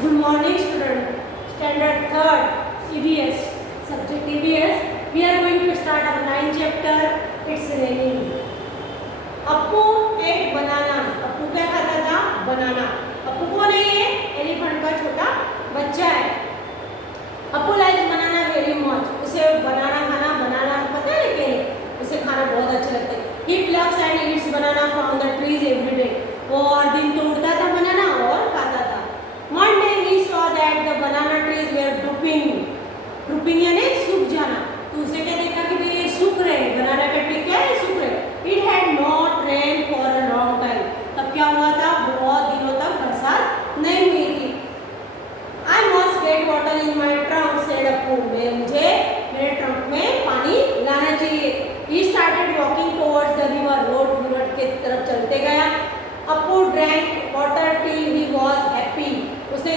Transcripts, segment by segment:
Good morning student. Standard 3rd EVS. Subject EVS. We are going to start our 9th chapter. It's raining. Appu ate banana. Appu क्या खाता था? बनाना. अप्पू कौन है ये? Elephant का छोटा बच्चा है. अप्पू लाइक्स बनाना वेरी मच. उसे बनाना खाना बनाना पता है लेकिन उसे खाना बहुत अच्छा लगता है. He plucks and eats banana from the trees every day. वो हर दिन तोड़ता था बनाना और खाता था. One day he saw that the banana trees were drooping. Drooping यानी सूख जाना. तो उसे क्या देखा कि ये सूख रहे. बनाना का ट्री क्या है? सूख रहे. It had not rained for a long time. तब क्या हुआ था? बहुत दिनों तक बरसात नहीं हुई थी. I must get water in my trunk, said Appu. मुझे मेरे ट्रंक में पानी लाना चाहिए. He started walking towards the river. Road river के तरफ चलते गया. Appu drank water till he was happy. उसे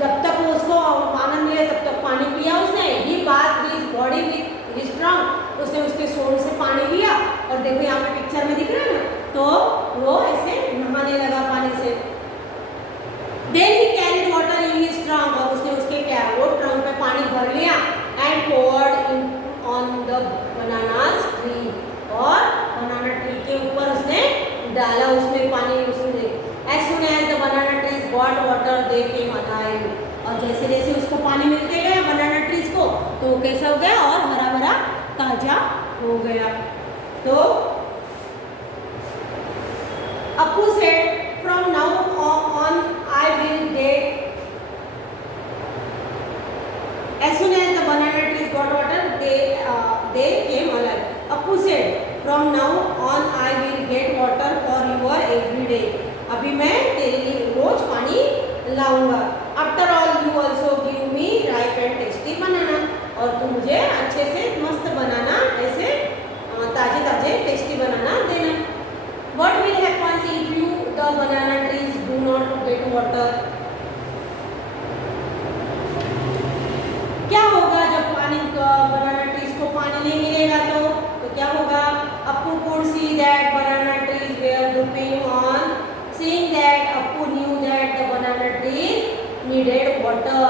जब तक उसको आनंद मिले तब तक पानी पिया उसने. He bathed his body with his trunk. उसने उसके सोल से पानी लिया और देखो यहाँ पे पिक्चर में दिख रहा है ना, तो वो ऐसे नहाने लगा पानी से. Then he carried water in his trunk. और उसने उसके क्या वो ट्रंक पे पानी भर लिया and poured in on the banana's tree. और बनाना ट्री के ऊपर उसने डाला उसमें पानी. उसने as soon as the banana trees got water they came alive. और जैसे जैसे उसको पानी मिलते गए बनाना ट्रीज को तो वो कैसा हो गया और हरा भरा ताजा हो गया. तो Appu said, from now on I will get. As soon as the banana trees got water they came alive. Appu said, from now on I will get water for you every day. अभी मैं तेरे लिए रोज पानी लाऊंगा. After all you also give me ripe and tasty banana. और तू मुझे अच्छे से मस्त बनाना ऐसे ताजे ताजे टेस्टी बनाना देना. What will happen if you the banana trees do not get water? क्या होगा जब पानी बनाना ट्रीज को पानी नहीं मिलेगा तो क्या होगा? Appu could see that banana trees were drooping on. Seeing that Appu knew that the banana trees needed water.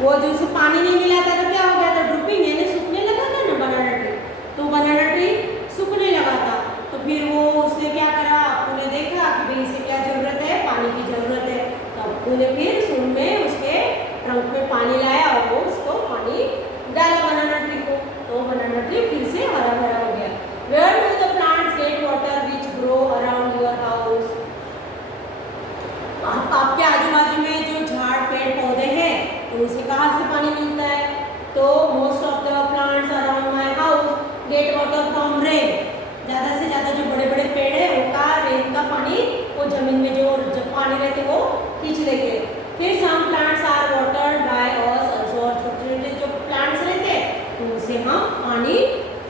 वो जो उसे पानी नहीं मिला था तो क्या हो गया था? ड्रूपिंग यानी सूखने लगा था ना बनाना ट्री. तो बनाना ट्री सूखने लगा था. तो फिर वो उसने क्या करा? अप्पू ने देखा कि भाई इसे क्या जरूरत है? पानी की जरूरत है. तो अप्पू ने फिर सुन में उसके ट्रंक में पानी लाया और वो उसको पानी डाला बनाना ट्री को. तो बनाना ट्री फिर से हरा भरा हो गया. Where do the plants get water which grow around your house? आपके आजू बाजू में जो झाड़ पेड़ पौधे हैं तो उसे कहाँ से पानी मिलता है? तो most of the plants around my house get water from rain. ज़्यादा से ज़्यादा जो बड़े बड़े पेड़ है वो का रेन का पानी वो जमीन में जो पानी रहते वो खींच लेते. फिर some plants are watered by us also. और छोटे छोटे जो प्लांट्स रहते हैं तो उसे हम पानी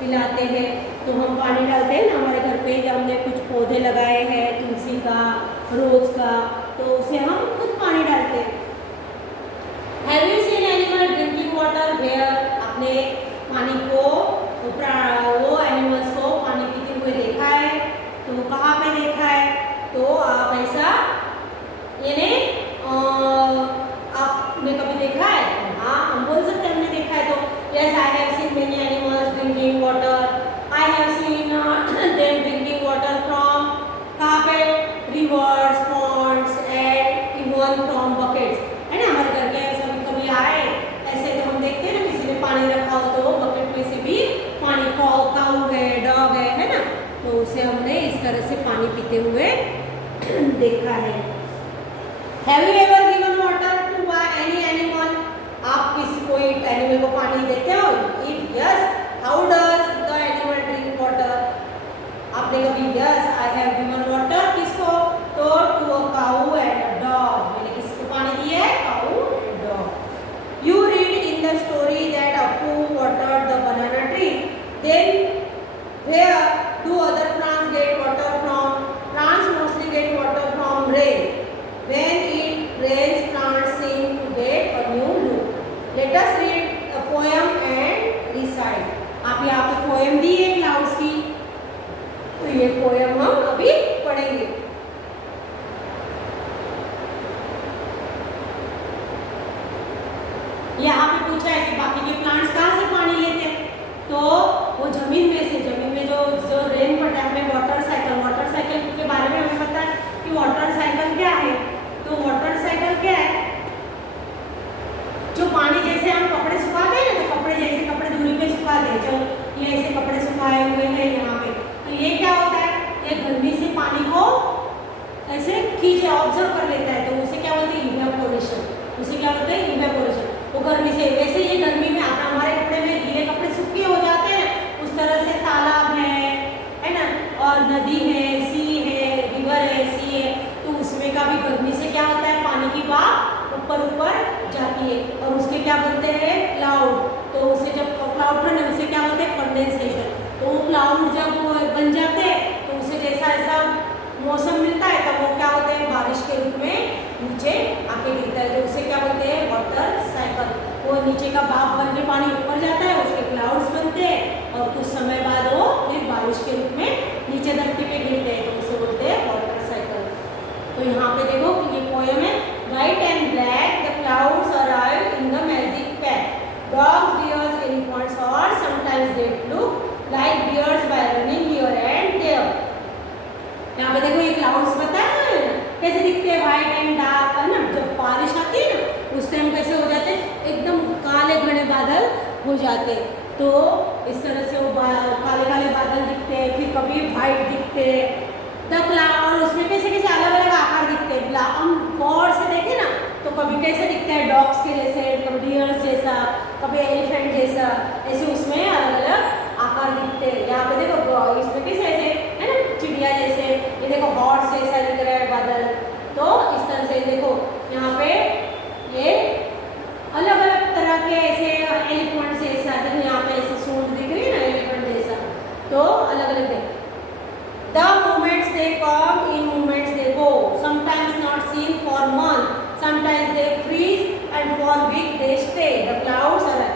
पिलाते हैं. तो हम पानी डालते हैं ना हमारे घर पे. हमने कुछ पौधे लगाए हैं तुलसी का, रोज का, तो उसे हम खुद पानी डालते हैं. Have you seen animal drinking water where? आपने पानी को वो एनिमल्स को पानी पीते हुए देखा है? तो कहाँ पे देखा है? तो आप ऐसा यानी आपने कभी देखा है? हाँ हम बोल सकते हैं हमने देखा है. तो yes I have seen many animals drinking water. I have seen them drinking water from कहाँ पे? Rivers, ponds and even from buckets. है ना हमारे घर के ऐसा भी कभी आए ऐसे तो हम देखते हैं ना किसी ने पानी रखा हो तो वो बकेट में से भी पानी काऊ है, डॉग है ना, तो उसे हमने इस तरह से पानी पीते हुए देखा है. Have you ever given water to any animal? आप किसी कोई एनिमल को पानी देते हो? If yes, how does the animal drink water? आपने कभी yes I have given water किसको? तो to a cow and a dog. मैंने किसको पानी दिया है? Cow and dog. You read in the story that Appu watered the banana tree. Then where do other plants get water from? Plants mostly get water from rain. When it से पानी को ऐसे खींचे ऑब्जर्व कर लेता है, तो उसे क्या बोलते हैं इवेपोरेशन। उसे क्या बोलते हैं इवेपोरेशन। वो गर्मी से, वैसे ये गर्मी में हमारे कपड़े में गीले कपड़े सूखे हो जाते हैं, उस तरह से तालाब है ना, और नदी है, सी है, रिवर है, सी है, तो उसमें का भी गर्मी से क्या होता है पानी की भाप ऊपर ऊपर जाती है और उसके क्या बनते हैं क्लाउड। तो उसे जब क्लाउड ठंडे उसे क्या बोलते हैं कंडेंसेशन। तो वो क्लाउड जब बन जाते हैं तो उसे जैसा ऐसा मौसम मिलता है तब वो क्या होते हैं बारिश के रूप में नीचे आके गिरता है, तो उसे क्या बोलते हैं वाटर साइकिल। वो नीचे का भाप बन के पानी ऊपर जाता है, उसके क्लाउड्स बनते हैं और कुछ समय बाद वो फिर बारिश के रूप में नीचे धरती पे गिरते हैं, तो उसे बोलते हैं वाटर साइकिल। तो यहाँ पे देखो ये पोएम है, white and black the clouds arrive in the magic pack, dogs, deers, elephants, or sometimes they look like bears by running here and there. यहाँ पे देखो ये क्लाउड्स बताया है ना कैसे दिखते हैं, व्हाइट एंड डार्क, है ना। जब बारिश आती है ना उस टाइम कैसे हो जाते हैं एकदम काले घने बादल हो जाते हैं, तो इस तरह से वो काले काले बादल दिखते हैं, फिर कभी व्हाइट दिखते हैं द क्लाउड, और उसमें कैसे कैसे अलग अलग आकार दिखते हैं। हम गौर से देखें ना तो कभी कैसे दिखते हैं डॉग्स के जैसे, कभी डियर्स जैसा, कभी एलिफेंट जैसा, ऐसे उसमें अलग अलग आकार दिखते हैं। यहाँ पे देखो इसमें कैसे ऐसे है ना चिड़िया जैसे, ये देखो हॉर्स जैसा दिख रहा है बादल, तो इस तरह से देखो यहाँ पे ये अलग अलग तरह के ऐसे एलिफेंट जैसा, देखो यहाँ पे ऐसे सूंड दिख रही है ना एलिफेंट जैसा, तो अलग अलग है। The moments they come, in moments they go. Sometimes not seen for months. Sometimes they freeze, and for weeks they stay. The clouds are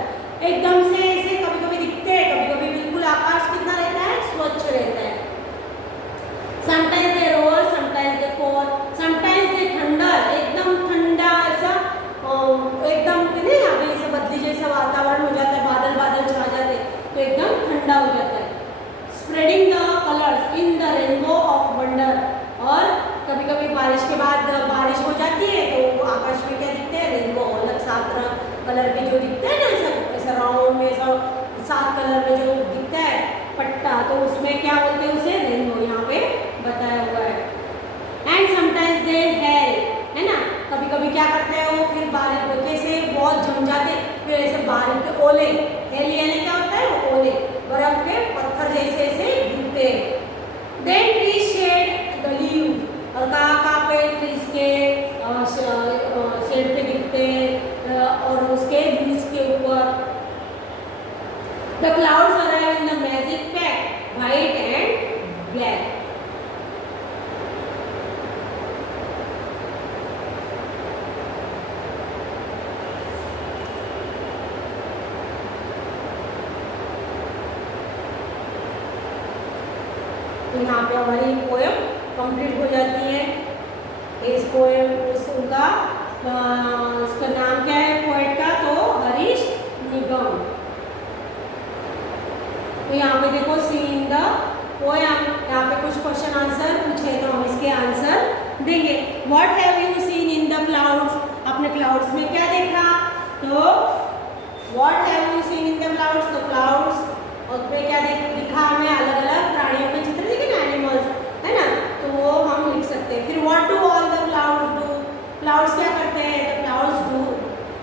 एकदम से ऐसे कभी कभी दिखते हैं, कभी कभी बिल्कुल आकाश कितना रहता है स्वच्छ रहता है। Sometimes they roar, sometimes they pour, sometimes they thunder. एकदम ठंडा ऐसा एकदम नहीं यहाँ पे ऐसे बदली जैसा वातावरण हो जाता है, बादल बादल छा जाते हैं, तो एकदम ठंडा हो जाता है। Spreading the colors in the rainbow of wonder, और कभी कभी बारिश के बाद बारिश हो जाती है तो आकाश में क्या दिखते हैं रेनबो, अलग 7 कलर के जो दिखते हैं ना ऐसा राउंड में ऐसा 7 कलर में जो दिखता है पट्टा, तो उसमें क्या बोलते हैं उसे रेनबो, यहाँ पे बताया हुआ है। एंड समटाइम्स दे हेल, है ना, कभी कभी क्या करते हैं वो फिर बारिश कैसे बहुत जम जाते, फिर ऐसे बारिश के ओले, हेल यानी क्या होता है वो ओले, बर्फ के पत्थर जैसे ऐसे गिरते हैं। Then tree shed the leaves, और कहाँ पे ट्रीज के शेड पे दिखते हैं और उसके लीव्स के ऊपर। The clouds arrive in the magic pack, white and black. तो यहाँ पे हमारी पोएम कंप्लीट हो जाती है। इस पोएम उसका इसका नाम क्या है पोएट का, तो हरीश निगम। तो यहाँ पे देखो सी इन द पोएम, यहाँ पे कुछ क्वेश्चन आंसर पूछे तो हम इसके आंसर देंगे। What have you seen in the clouds, आपने क्लाउड्स में क्या देखा, तो what have you seen in the clouds, तो क्लाउड्स और पे क्या दिखा हमें अलग अलग प्राणियों के चित्र दिखे ना, एनिमल्स, है ना, तो वो हम लिख सकते हैं। फिर what do all the clouds do, clouds क्या करते हैं, the clouds do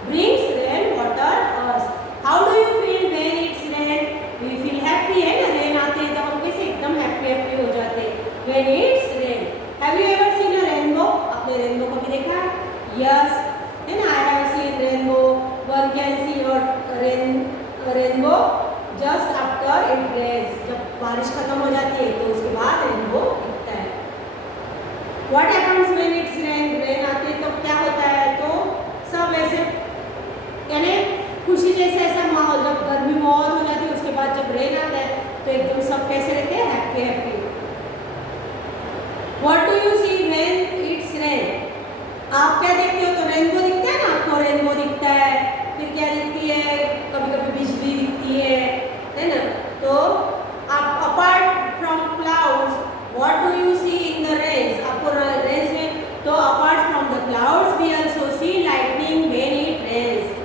brings rain water earth. How do you feel when it's rain, we feel happy, है ना, रेन आते हैं तो हम कैसे एकदम हैप्पी हो जाते हैं when it's rain. Have you ever seen a rainbow, आपने रेनबो कभी देखा, यस, है ना, I have seen rainbow, one can see rainbow just after it rains, जब बारिश खत्म हो जाती है तो उसके बाद रेनबो दिखता है। What happens when it's rain, rain आती है तो क्या होता है, तो सब ऐसे यानी खुशी जैसे ऐसा माहौल, जब गर्मी बहुत हो जाती है उसके बाद जब रेन आता है तो एकदम सब कैसे रहते हैं happy happy. What do you see when it's rain, आप क्या देखते हो, तो रेनबो दिखता है ना, आपको रेनबो दिखता है, फिर क्या दिखती है, कभी कभी बिजली दिखती है ना। तो आप apart from clouds what do you see in the rains, आपको रेन्स में, तो apart from the clouds we also see lightning when it rains,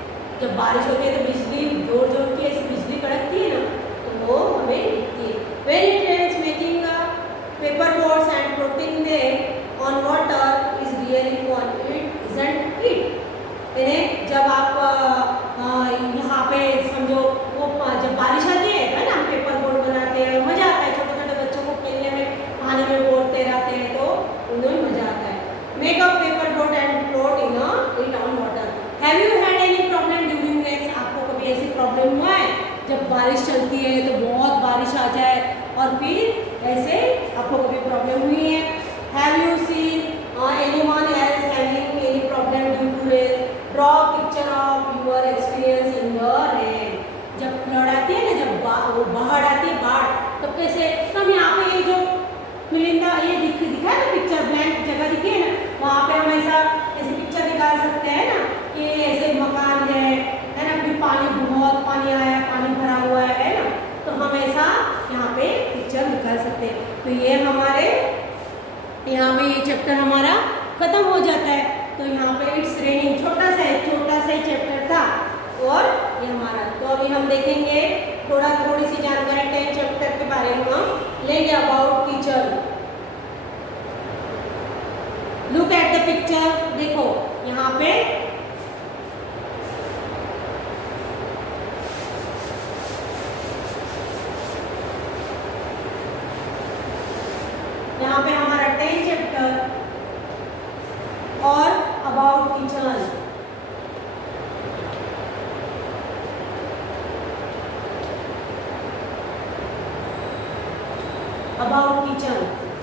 जब बारिश होती है तो बिजली जोर जोर की ऐसी बिजली कड़कती है ना, तो वो हमें दिखती है। When it rains making paper boats and दिखा ना पिक्चर, ब्लैंक जगह दिखी है ना, वहाँ पे हम ऐसे पिक्चर निकाल सकते हैं ना कि ऐसे मकान है ना, फिर पानी, बहुत पानी आया, पानी भरा हुआ है ना, तो हम ऐसा यहाँ पे पिक्चर निकाल सकते हैं। तो ये हमारे यहाँ पे ये चैप्टर हमारा खत्म हो जाता है। तो यहाँ पे इट्स रेनिंग छोटा सा ही चैप्टर था और ये हमारा। तो अभी हम देखेंगे थोड़ी सी जानकारी 10 चैप्टर के बारे में हम लेंगे, about kitchen. Look at the picture, देखो यहाँ पे हमारा 10 चैप्टर और अबाउट किचन। अबाउट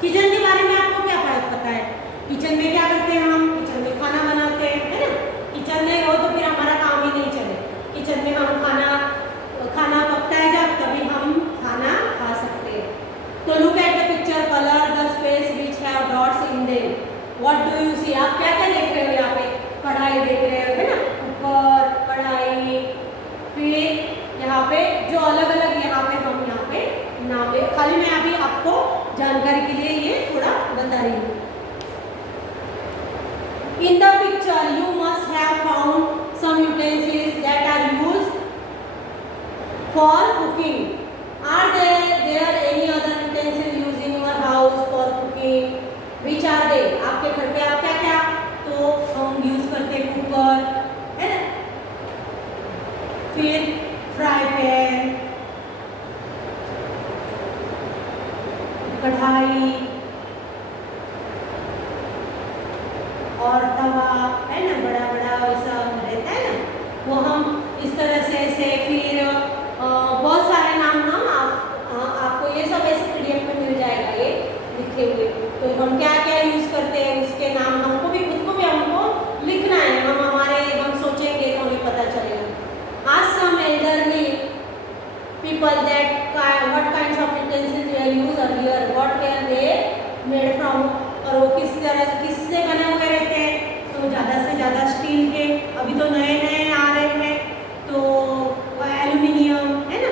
किचन के बारे में आपको क्या पता है? किचन में क्या करते हैं हम? किचन में खाना बनाते हैं, है ना। किचन नहीं हो तो फिर हमारा काम ही नहीं चले। किचन में हम खाना पकता है जब, तभी हम खाना खा सकते हैं। तो look at the picture, colour the space which have dots in them. What do you see? आप क्या क्या देख रहे हो यहाँ पे? कढ़ाई देख रहे हो, है ना, कुकर, कढ़ाई। फिर यहाँ पे जो अलग अलग यहाँ पे नाम है, खाली मैं अभी आपको जानकारी के लिए ये थोड़ा बता रही हूँ। In the picture, you must have found some utensils that are used for cooking. Are there any other utensils used in your house for cooking? Which are they? आपके घर पे आप क्या तो हम यूज करते हैं? कुकर, है ना, फिर फ्राई पैन, कढ़ाई और तवा, है ना, बड़ा वैसा रहता है ना, वो हम इस तरह से फिर बहुत सारे नाम आपको ये सब ऐसे PDF में मिल जाएगा, ये लिखे हुए। तो हम क्या क्या यूज करते हैं उसके नाम हमको भी लिखना है। हम सोचेंगे तो हमें पता चलेगा। आज सम elderly people that what kinds of utensils were used earlier, what were they made from, और वो किससे बने हुए रहते हैं? तो ज़्यादा से ज़्यादा स्टील के, अभी तो नए आ रहे हैं तो एल्यूमिनियम, है ना,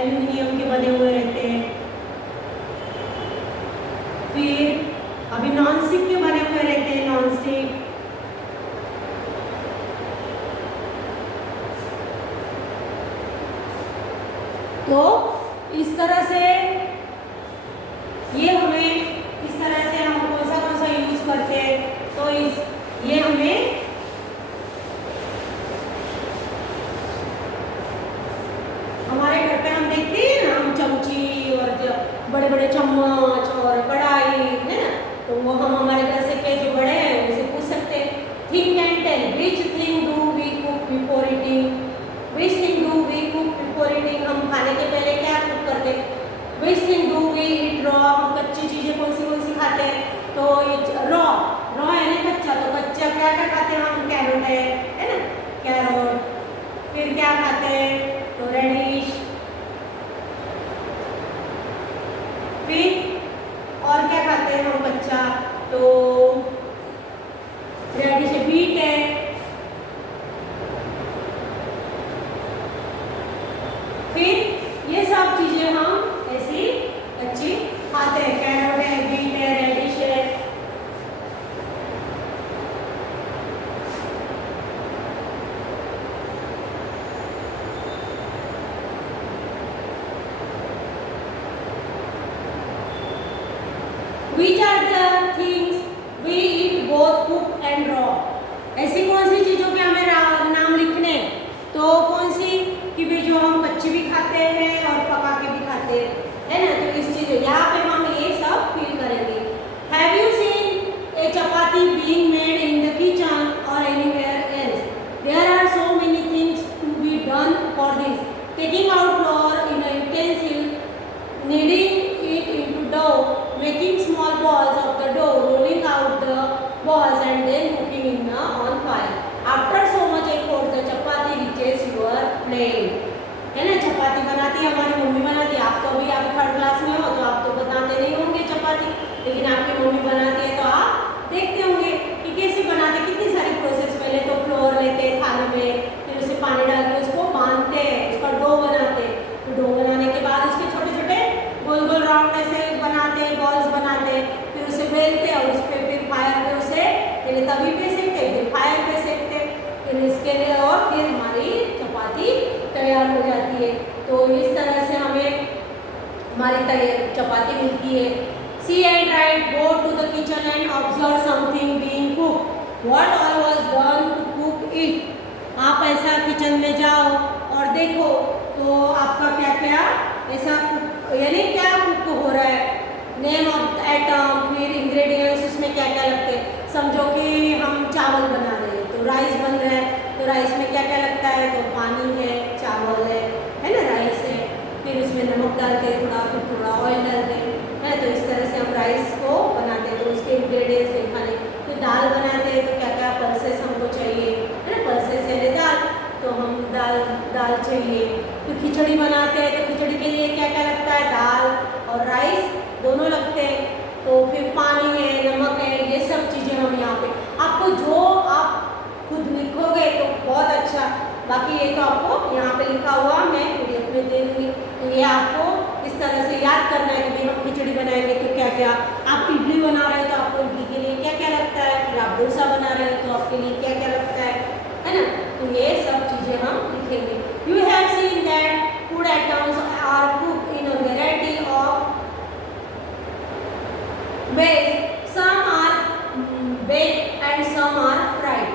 एल्यूमिनियम के बने हुए रहते हैं। फिर अभी नॉन स्टिक के बने हुए रहते हैं, नॉन स्टिक। तो इस तरह से ये हमें इस तरह से हम कौन सा यूज करते हैं। तो ये हमें हमारे घर पे हम देखते हैं ना, हम चमची और बड़े बड़े चम्मच और कढ़ाई, है ना, तो वो हम हमारे घर से के जो बड़े हैं उनसे पूछ सकते हैं। Think and tell, which thing do we cook before eating? Which thing do we cook before eating? हम खाने के पहले क्या कुक करते हैं? Which thing do we eat raw? हम कच्ची चीज़ें कौन सी खाते हैं? तो ये रॉ है ना, कच्चा। तो कच्चा क्या खाते हैं हम? कैरोट है ना, कैरोट। फिर क्या खाते हैं? तो रेडिश। फिर और क्या खाते हैं हम कच्चा? तो रेडिश है, बीट है। फिर ये सब चीजें हम ऐसी कच्ची खाते हैं। कैरोट है, बीट है, रेडिश है। तैयार हो जाती है। तो इस तरह से हमें हमारी चपाती मिलती है। See and write, go to the kitchen and observe something being cook, what all was done to cook it. आप ऐसा किचन में जाओ और देखो तो आपका क्या क्या ऐसा यानी क्या कुक हो रहा है, नेम ऑफ आइटम, फिर इंग्रेडिएंट्स उसमें क्या क्या लगते हैं। समझो कि हम चावल बना रहे हैं तो राइस बन रहा है, तो राइस में क्या क्या लगता है, तो पानी है, चावल है ना, राइस है, फिर उसमें नमक डालते हैं थोड़ा, फिर थोड़ा ऑयल डालते हैं, तो इस तरह से हम राइस को बनाते हैं। तो उसके इंग्रेडिएंट्स लिखाने, फिर दाल बनाते हैं तो क्या क्या पल्सेस हमको चाहिए, है ना, पल्सेस यानी दाल, तो हम दाल चाहिए। फिर खिचड़ी बनाते हैं तो खिचड़ी के लिए क्या क्या लगता है, दाल और राइस दोनों लगते हैं। तो फिर पानी है, नमक है, ये सब चीज़ें हम यहाँ पे आपको जो आप खुद लिखोगे तो बहुत अच्छा, बाकी ये तो आपको यहाँ पे लिखा हुआ मैं PDF में दे दूँगी। तो ये आपको इस तरह से याद करना है कि भाई हम खिचड़ी बनाएंगे तो क्या क्या, आप इडली बना रहे हो तो आपको इडली के लिए क्या क्या लगता है, फिर आप डोसा बना रहे हो तो आपके लिए क्या क्या लगता है ना। तो ये सब चीज़ें हम लिखेंगे। You have seen that food items are cooked in a variety of ways, some are baked and some are fried।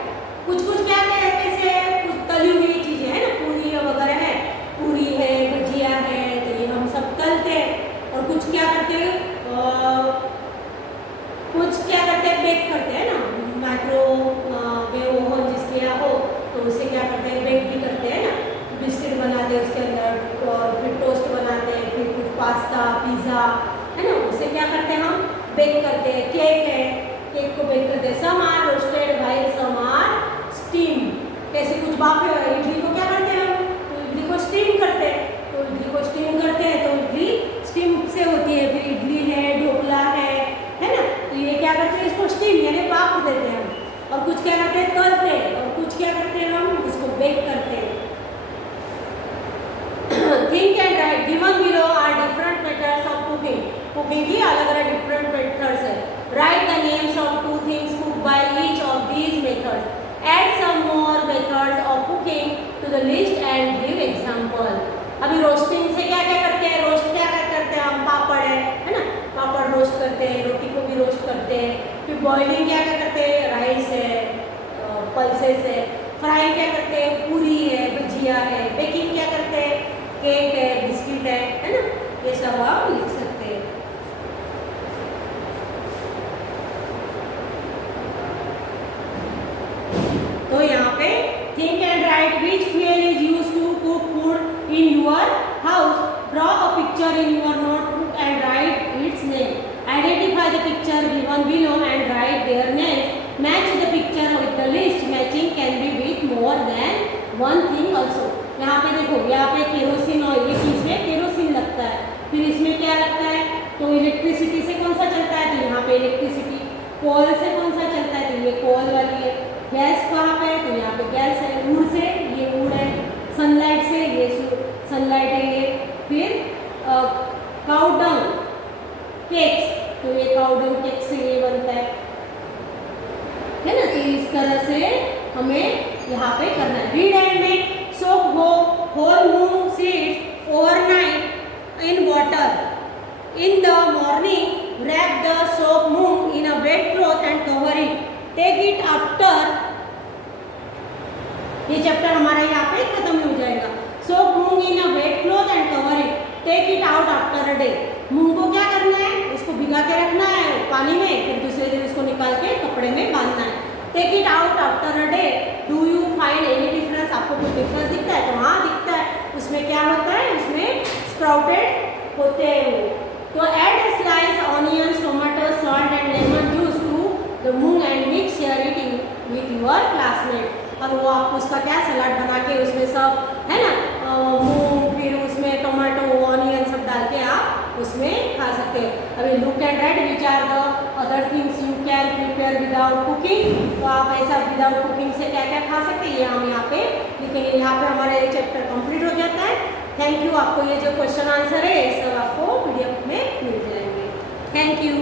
कुछ क्या कैसे कुछ तली हुई चीजें हैं ना, पूरी वगैरह है, पूरी है, भजिया है, तो ये हम सब तलते हैं। और कुछ क्या करते हैं, बेक करते हैं ना, माइक्रोवेव ओवन जिसके यहाँ हो तो उसे क्या करते हैं, बेक भी करते हैं ना, बिस्किट बनाते हैं उसके अंदर, और फिर टोस्ट बनाते हैं, फिर कुछ पास्ता पिज़्ज़ा है ना, उसे क्या करते हैं हम बेक करते हैं। केक है, केक को बेक करते हैं। Some are roasted while some are steam, कैसे कुछ भापे हुए। इडली को क्या करते हैं हम, तो इडली को स्टीम करते हैं, तो इडली को स्टीम करते हैं तो इडली स्टीम से होती है। फिर इडली है, ढोकला है ना, तो ये क्या करते हैं, इसको स्टीम यानी भाप देते हैं हम। और कुछ क्या करते हैं, तलते हैं, और कुछ क्या करते हैं हम, इसको बेक करते हैं। Think and write, given below are different methods of cooking. Cooking की अलग अलग डिफरेंट मेथड्स है। Write the names of 2 things cooked by each of these methods. Add some more methods of cooking to the list and give example. अभी roasting से क्या क्या करते हैं, रोस्ट क्या क्या करते हैं हम, पापड़ है ना, पापड़ रोस्ट करते हैं, रोटी को भी रोस्ट करते हैं। फिर बॉइलिंग क्या क्या करते हैं, राइस है, पल्सेस है। फ्राइंग क्या करते हैं, पूरी है, भजिया है। बेकिंग क्या करते हैं, केक है, बिस्किट है ना, ये सब आप लिख सकते हैं। तो यहाँ पे think and write which fuel is use to cook food in your house. Draw a picture in your notebook and write its name. Identify the picture given below and write their name. Match the picture with the list. Matching can be with more than one thing also. यहाँ पे देखो, यहाँ पे kerosene oil, ये चीज में kerosene लगता है। फिर इसमें क्या लगता है, तो इलेक्ट्रिसिटी से कौन सा चलता है, तो यहाँ पे इलेक्ट्रिसिटी। कोल से कौन सा चलता है, तो ये कोल वाली है। गैस कहाँ पे है, तो यहाँ पे गैस है। वुड से, ये वुड है। सनलाइट से, ये सनलाइट है ये। फिर काउ डंग केक्स, तो ये काउ डंग केक से ये बनता है ना। तो इस तरह से हमें यहाँ पे करना है। Read and make soak whole moong seeds overnight in water. In the morning, wrap the soaked moong in a wet cloth and cover it. Take it after. ये चैप्टर हमारा यहाँ पे खत्म हो जाएगा। Soak moong in a wet cloth and cover it. Take it out after a day. मूंग को क्या करना है, उसको भिगा के रखना है पानी में, फिर दूसरे दिन उसको निकाल के कपड़े में बांधना है। Take it out after a day. Do you find any difference? आपको कुछ डिफरेंस दिखता है, तो हाँ दिखता है। उसमें क्या होता है, उसमें स्प्राउटेड होते हैं वो। तो add a slice onions, tomato, salt and lemon juice to the moong and mix share it with your classmate। और वो आप उसका क्या सलाद बना के उसमें सब है ना, मूंग, फिर उसमें टोमेटो, ऑनियन सब डाल के आप उसमें खा सकते हैं। अभी look and write which are the other things you can prepare without cooking. तो आप ऐसा विदाउट कुकिंग से क्या क्या खा सकते हैं, ये हम यहाँ पे लिखेंगे। यहाँ पे हमारा ये चैप्टर कंप्लीट हो जाता है। Thank you. आपको ये जो क्वेश्चन आंसर है ये सब आपको PDF में मिल जाएंगे। Thank you.